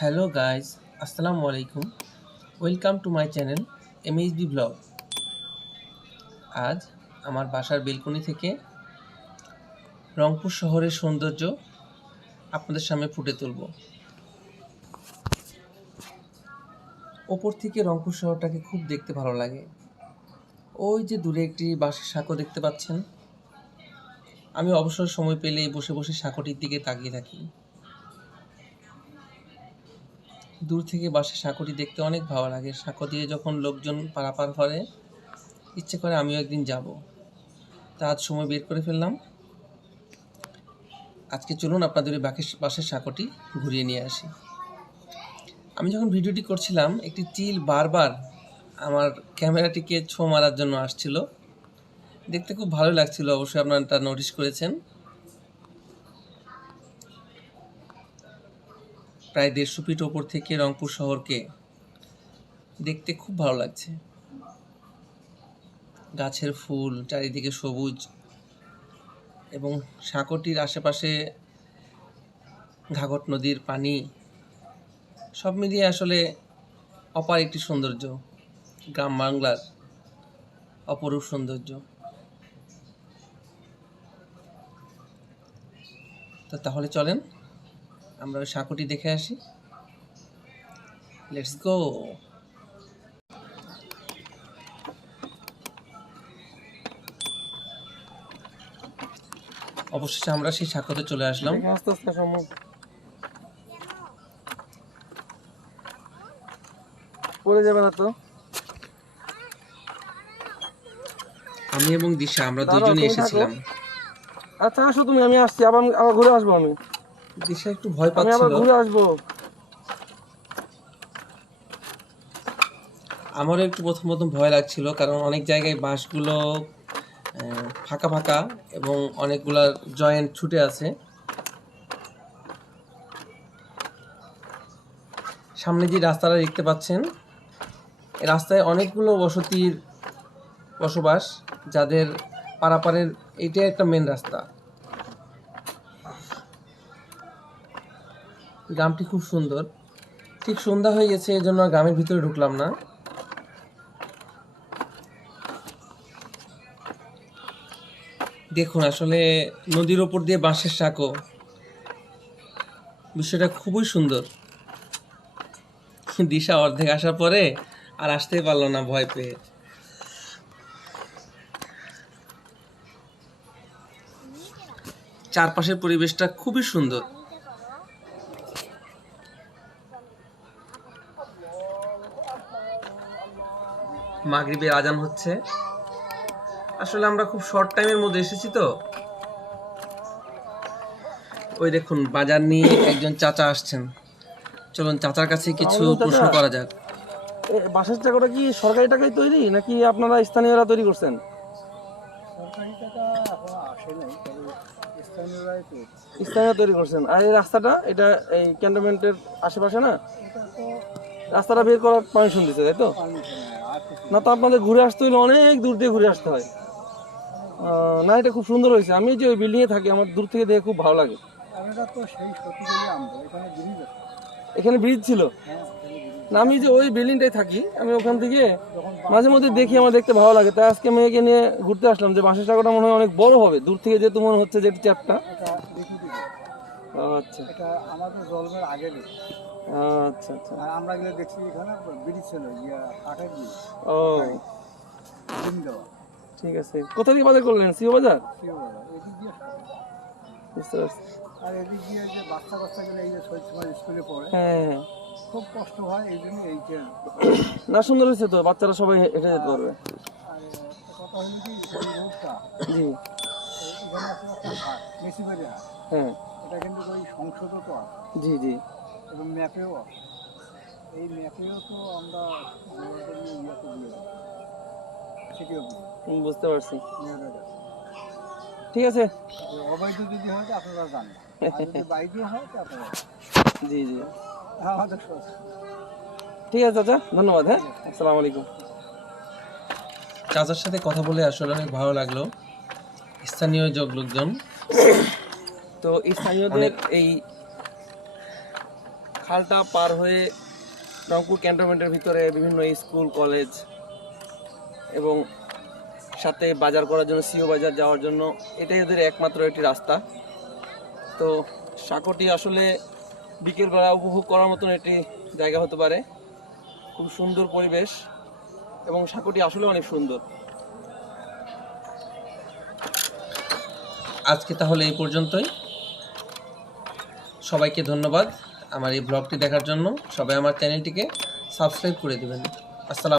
Hello guys, আসসালামু আলাইকুম। Welcome to my channel MHB blog. আজ আমার বাসার বেলকনি থেকে রংপুর শহরের সৌন্দর্য আপনাদের সামনে ফুটে তুলব। ওপর থেকে রংপুর শহরটাকে খুব দেখতে ভালো লাগে। ওই যে দূরে একটি বাঁশের সাঁকো দেখতে পাচ্ছেন। আমি অবসর সময় পেলেই বসে বসে সাঁকোটির দিকে তাকিয়ে থাকি। দূর থেকে বাঁশের সাঁকোটি দেখতে অনেক ভালো লাগে। সাঁকো দিয়ে যখন লোকজন পারাপার করে, ইচ্ছে করে আমিও একদিন যাব। তা আজ সময় বের করে ফেললাম। আজকে চলুন আপনাদের ওই বাঁশের সাঁকোটি ঘুরিয়ে নিয়ে আসি। আমি যখন ভিডিওটি করছিলাম, একটি চিল বারবার আমার ক্যামেরাটিকে ছো মারার জন্য আসছিল। দেখতে খুব ভালো লাগছিল, অবশ্যই আপনারা তা নোটিশ করেছেন। প্রায় 150 ফিট ওপর থেকে রংপুর শহরকে দেখতে খুব ভালো লাগছে। গাছের ফুল, চারিদিকে সবুজ, এবং সাঁকোটির আশেপাশে ঘাঘট নদীর পানি, সব মিলিয়ে আসলে অপার একটি সৌন্দর্য, গ্রাম বাংলার অপরূপ সৌন্দর্য। তো তাহলে চলেন আমরা ওই সাঁকোটি দেখে আসি। Let's go. অবশেষে আমরা সেই সাঁকোতে চলে আসলাম। আস্তে আস্তে সম্ভব পড়ে যাবে না তো? আমি এবং দিশা আমরা দাঁড়াও, দুজনে তুমি থাকো। এসেছিলাম। আচ্ছা আসো তুমি, আমি আসছি, আবার আবার ঘুরে আসবো। আমি দিশা একটু ভয় আমি আবার পাচ্ছিল। ঘুরে আসবো। আমারও একটু প্রথম প্রথম ভয় লাগছিল, কারণ অনেক জায়গায় বাঁশগুলো ফাঁকা ফাঁকা এবং অনেকগুলা জয়েন্ট ছুটে আছে। সামনে যে রাস্তাটা দেখতে পাচ্ছেন, এই রাস্তায় অনেকগুলো বসতির বসবাস, যাদের পারাপারের এইটাই একটা মেন রাস্তা। গ্রামটি খুব সুন্দর। ঠিক সন্ধ্যা হয়ে গেছে, এই জন্য গ্রামের ভিতরে ঢুকলাম না। দেখুন, আসলে নদীর ওপর দিয়ে বাঁশের সাঁকো, বিষয়টা খুবই সুন্দর। দিশা অর্ধেক আসার পরে আর আসতেই পারলো না ভয় পেয়ে। চারপাশের পরিবেশটা খুবই সুন্দর। মাগরিবের আজান হচ্ছে। আসলে আমরা খুব শর্ট টাইমের মধ্যে এসেছি তো। ওই দেখুন, বাজার নিয়ে একজন চাচা আসছেন। চলুন চাচার কাছে কিছু প্রশ্ন করা যাক। বাঁশের চাকাটা কি সরকারি টাকায় তৈরি, নাকি আপনারা স্থানীয়রা তৈরি করছেন? স্থানীয় তৈরি করছেন। আর এই রাস্তাটা, এটা এই ক্যান্টনমেন্টের আশেপাশে না? রাস্তাটা বের করার পারমিশন দিচ্ছে, তাই তো? না তো আপনাদের ঘুরে আসতে হলে অনেক দূর দিয়ে ঘুরে আসতে হয়। না, এটা খুব সুন্দর হয়েছে। আমি যে ওই বিল্ডিংয়ে থাকি, আমার দূর থেকে দেখে খুব ভালো লাগে। এখানে ব্রিজ ছিল না? আমি যে ওই বিল্ডিংটাই থাকি, আমি ওখান থেকে মাঝে মধ্যে দেখি, আমার দেখতে ভালো লাগে। তাই আজকে মেয়েকে নিয়ে ঘুরতে আসলাম, যে বাঁশের সাঁকোটা মনে হয় অনেক বড় হবে। দূর থেকে যেহেতু মনে হচ্ছে যে চ্যাপটা। আচ্ছা, এটা আমাদের জন্মের আগে আচ্ছা আচ্ছা। আর আমরা গেলে দেখছি এখানে ব্রিজ ছিল, কাঠের ব্রিজ। ও ডিম দেওয়া ঠিক আছে। কোথা থেকে বাজার করলেন? সিও বাজার? এদিক দিয়ে বুঝতে পারছি। আর এদিক দিয়ে যে বাচ্চা বাচ্চা গেলে এই যে শহীদ সমাজ স্কুলে পড়ে, হ্যাঁ, খুব কষ্ট হয়। এই জন্য এই যে না সুন্দর হয়েছে তো, বাচ্চারা সবাই হেঁটে যেতে পারবে। আর কথা হলো কি, এই রোডটা জি, এখানে আছে একটা হাট, মেসিবাড়ি হাট। হ্যাঁ, এটা কিন্তু ওই সংসদও তো আছে জি জি। এবং ম্যাপেও আছে। এই ম্যাপেও তো আমরা আমাদের ইয়েতে দিয়ে দেবো, সেটিও বুঝতে পারছি। মেয়েদের কাছে। ঠিক আছে। অবৈধ যদি হয় তো আপনারা জানেন, আর যদি বাইধ হয় তো আপনারা জি জি, আমাদের ঠিক আছে চাচা, ধন্যবাদ। হ্যাঁ, আসসালামু আলাইকুম। চাচার সাথে কথা বলে আসলে অনেক ভালো লাগলো। স্থানীয় লোকজন, তো স্থানীয়দের এই খালটা পার হয়ে রংপুর ক্যান্টনমেন্টের ভিতরে বিভিন্ন স্কুল কলেজ এবং সাথে বাজার করার জন্য সিও বাজার যাওয়ার জন্য এটাই ওদের একমাত্র একটি রাস্তা। তো সাঁকোটি আসলে বিকেলবেলা উপভোগ করার মতন একটি জায়গা হতে পারে। খুব সুন্দর পরিবেশ এবং সাঁকোটি আসলে অনেক সুন্দর। আজকে তাহলে এই পর্যন্তই। সবাইকে ধন্যবাদ আমার এই ব্লগটি দেখার জন্য। সবাই আমার চ্যানেলটিকে সাবস্ক্রাইব করে দেবেন। আসসালাম।